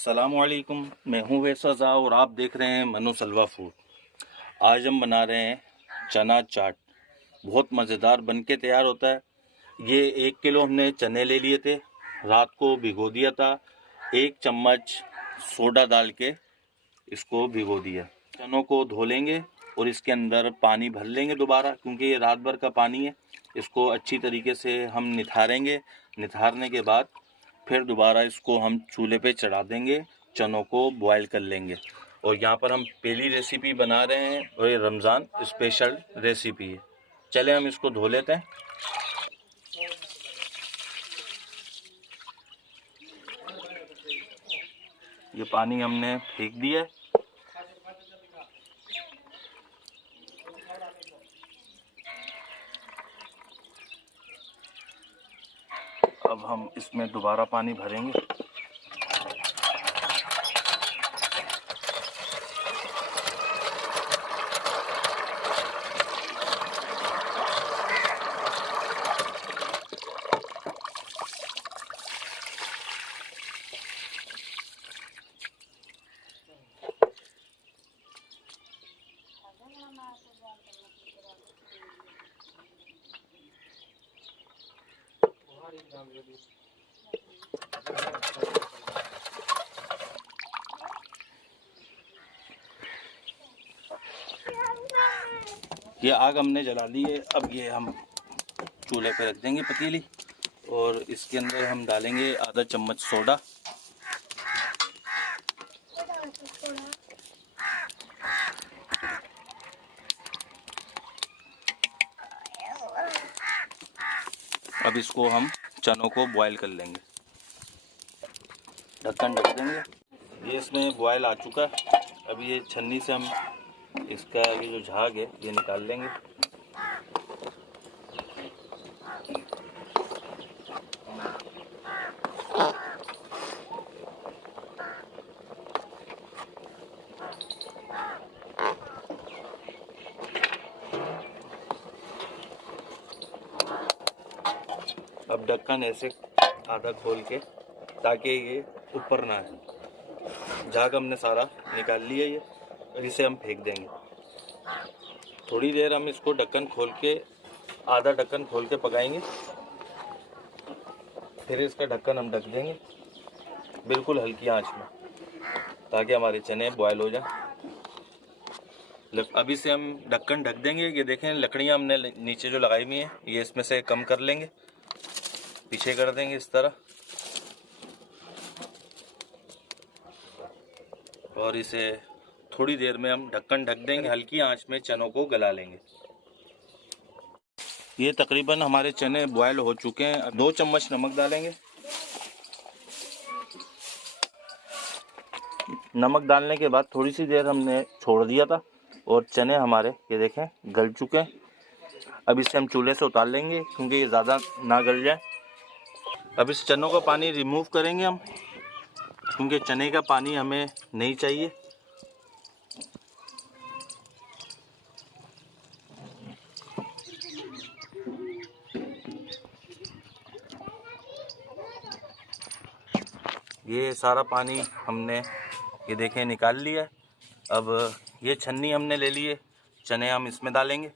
अस्सलामुअलैकुम, मैं हूँ वैसा और आप देख रहे हैं मनु सलवा फूड। आज हम बना रहे हैं चना चाट। बहुत मज़ेदार बन के तैयार होता है। ये 1 किलो हमने चने ले लिए थे, रात को भिगो दिया था। 1 चम्मच सोडा डाल के इसको भिगो दिया। चनों को धो लेंगे और इसके अंदर पानी भर लेंगे दोबारा, क्योंकि ये रात भर का पानी है। इसको अच्छी तरीके से हम निथारेंगे। निथारने के बाद फिर दोबारा इसको हम चूल्हे पे चढ़ा देंगे, चनों को बॉयल कर लेंगे। और यहाँ पर हम पहली रेसिपी बना रहे हैं और ये रमज़ान स्पेशल रेसिपी है। चले हम इसको धो लेते हैं। ये पानी हमने फेंक दिया है। अब हम इसमें दोबारा पानी भरेंगे। ये आग हमने जला ली है। अब ये हम चूल्हे पे रख देंगे पतीली, और इसके अंदर हम डालेंगे आधा चम्मच सोडा। अब इसको हम चनों को बॉयल कर लेंगे। ढक्कन ढक देंगे। ये इसमें बॉयल आ चुका है। अब ये छन्नी से हम इसका ये जो झाग है ये निकाल लेंगे। अब ढक्कन ऐसे आधा खोल के, ताकि ये ऊपर ना आए। झाग हमने सारा निकाल लिया ये, और इसे हम फेंक देंगे। थोड़ी देर हम इसको ढक्कन खोल के, आधा ढक्कन खोल के पकाएंगे। फिर इसका ढक्कन हम ढक देंगे बिल्कुल हल्की आंच में, ताकि हमारे चने बॉयल हो जाए। अभी से हम ढक्कन ढक देंगे। ये देखें, लकड़ियाँ हमने नीचे जो लगाई हुई हैं, ये इसमें से कम कर लेंगे, पीछे कर देंगे इस तरह, और इसे थोड़ी देर में हम ढक्कन ढक देंगे। हल्की आंच में चनों को गला लेंगे। ये तकरीबन हमारे चने बॉयल हो चुके हैं। 2 चम्मच नमक डालेंगे। नमक डालने के बाद थोड़ी सी देर हमने छोड़ दिया था, और चने हमारे ये देखें गल चुके हैं। अब इसे हम चूल्हे से उतार लेंगे, क्योंकि ये ज़्यादा ना गल जाए। अब इस चनों का पानी रिमूव करेंगे हम, क्योंकि चने का पानी हमें नहीं चाहिए। ये सारा पानी हमने ये देखें निकाल लिया है। अब ये छन्नी हमने ले ली है, चने हम इसमें डालेंगे।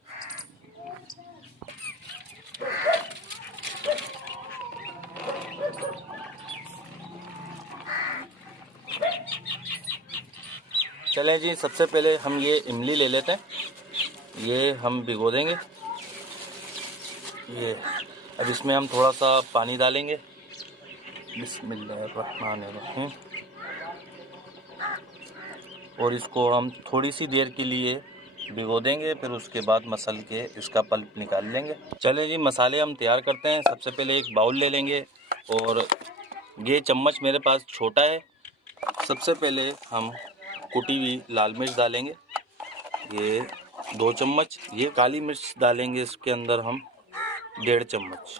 चलें जी, सबसे पहले हम ये इमली ले लेते हैं। ये हम भिगो देंगे। ये अब इसमें हम थोड़ा सा पानी डालेंगे। बिस्मिल्लाहिर्रहमानिर्रहीम। और इसको हम थोड़ी सी देर के लिए भिगो देंगे, फिर उसके बाद मसल के इसका पल्प निकाल लेंगे। चलें जी, मसाले हम तैयार करते हैं। सबसे पहले एक बाउल ले लेंगे, और ये चम्मच मेरे पास छोटा है। सबसे पहले हम कुटी हुई लाल मिर्च डालेंगे, ये 2 चम्मच। ये काली मिर्च डालेंगे इसके अंदर हम 1.5 चम्मच।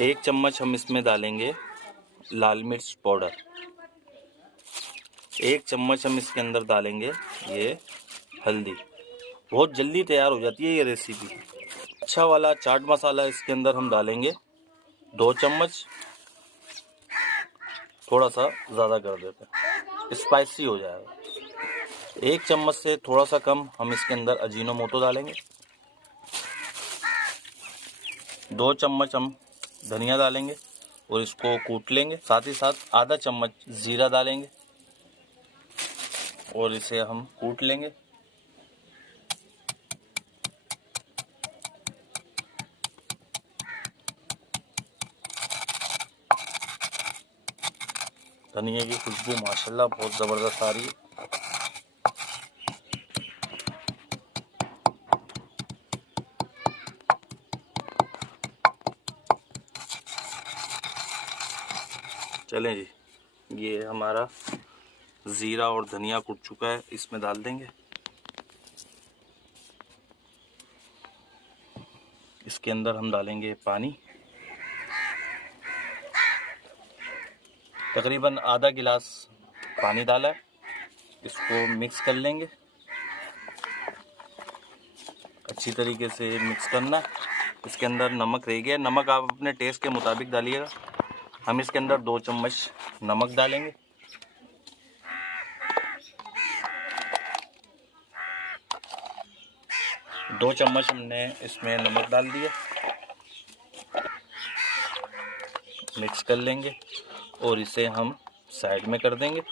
1 चम्मच हम इसमें डालेंगे लाल मिर्च पाउडर। 1 चम्मच हम इसके अंदर डालेंगे ये हल्दी। बहुत जल्दी तैयार हो जाती है ये रेसिपी। अच्छा वाला चाट मसाला इसके अंदर हम डालेंगे 2 चम्मच। थोड़ा सा ज़्यादा कर देते हैं, स्पाइसी हो जाएगा। 1 चम्मच से थोड़ा सा कम हम इसके अंदर अजीनोमोटो डालेंगे। 2 चम्मच हम धनिया डालेंगे और इसको कूट लेंगे। साथ ही साथ आधा चम्मच जीरा डालेंगे और इसे हम कूट लेंगे। धनिया की खुशबू माशाल्लाह बहुत ज़बरदस्त आ रही है। चलें जी, ये हमारा ज़ीरा और धनिया कुट चुका है, इसमें डाल देंगे। इसके अंदर हम डालेंगे पानी, तकरीबन आधा गिलास पानी डाला है। इसको मिक्स कर लेंगे, अच्छी तरीके से मिक्स करना है। इसके अंदर नमक रह गया, नमक आप अपने टेस्ट के मुताबिक डालिएगा। हम इसके अंदर 2 चम्मच नमक डालेंगे। दो चम्मच हमने इसमें नमक डाल दिया, मिक्स कर लेंगे और इसे हम साइड में कर देंगे।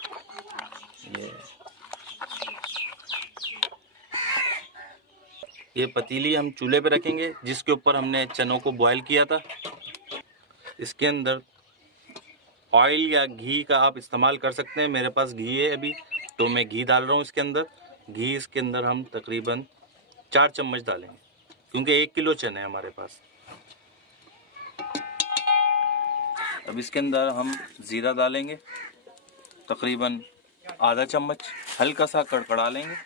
ये पतीली हम चूल्हे पे रखेंगे जिसके ऊपर हमने चनों को बॉईल किया था। इसके अंदर ऑयल या घी का आप इस्तेमाल कर सकते हैं। मेरे पास घी है अभी, तो मैं घी डाल रहा हूँ इसके अंदर। घी इसके अंदर हम तकरीबन 4 चम्मच डालेंगे क्योंकि 1 किलो चने हैं हमारे पास। अब इसके अंदर हम ज़ीरा डालेंगे, तकरीबन आधा चम्मच, हल्का सा कड़कड़ा लेंगे।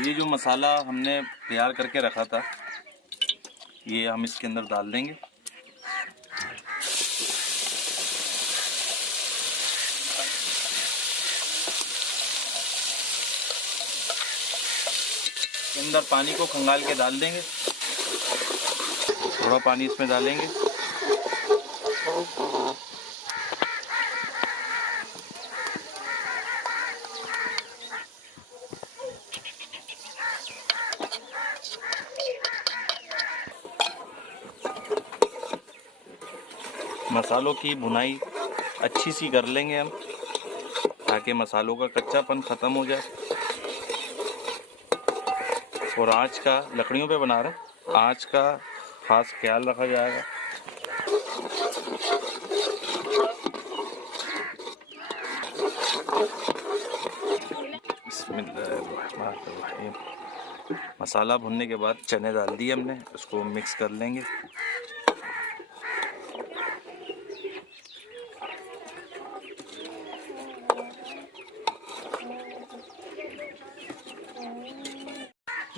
ये जो मसाला हमने तैयार करके रखा था ये हम इसके अंदर डाल देंगे। इसके अंदर पानी को खंगाल के डाल देंगे, थोड़ा पानी इसमें डालेंगे। मसालों की भुनाई अच्छी सी कर लेंगे हम ताकि मसालों का कच्चापन ख़त्म हो जाए। और आँच का, लकड़ियों पे बना रहे हैं, आँच का खास ख्याल रखा जाएगा। बिस्मिल्लाहिर्रहमानिर्रहीम। मसाला भुनने के बाद चने डाल दिए हमने, उसको मिक्स कर लेंगे।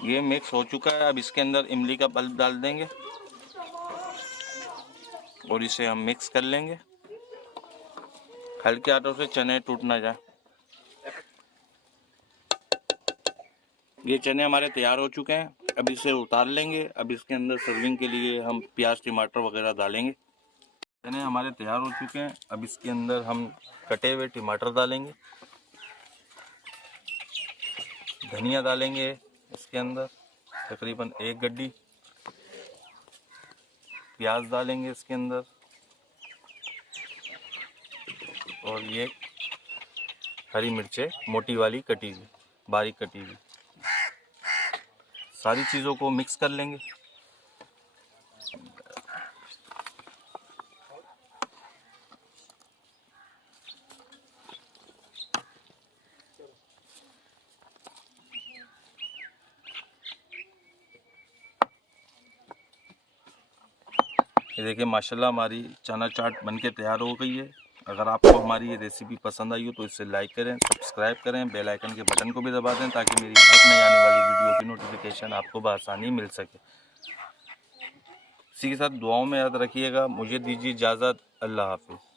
ये मिक्स हो चुका है। अब इसके अंदर इमली का पल्प डाल देंगे और इसे हम मिक्स कर लेंगे। हल्के हाथों से चने टूट ना जाए। ये चने हमारे तैयार हो चुके हैं, अब इसे उतार लेंगे। अब इसके अंदर सर्विंग के लिए हम प्याज टमाटर वगैरह डालेंगे। चने हमारे तैयार हो चुके हैं, अब इसके अंदर हम कटे हुए टमाटर डालेंगे, धनिया डालेंगे इसके अंदर तकरीबन 1 गड्डी, प्याज डालेंगे इसके अंदर और ये हरी मिर्चें मोटी वाली कटी हुई, बारीक कटी हुई। सारी चीज़ों को मिक्स कर लेंगे। ये देखिए माशाल्लाह हमारी चना चाट बनके तैयार हो गई है। अगर आपको हमारी ये रेसिपी पसंद आई हो तो इसे लाइक करें, सब्सक्राइब करें, बेल आइकन के बटन को भी दबा दें ताकि मेरी हर नई आने वाली वीडियो की नोटिफिकेशन आपको बआसानी मिल सके। इसी के साथ दुआओं में याद रखिएगा। मुझे दीजिए इजाज़त। अल्लाह हाफिज़।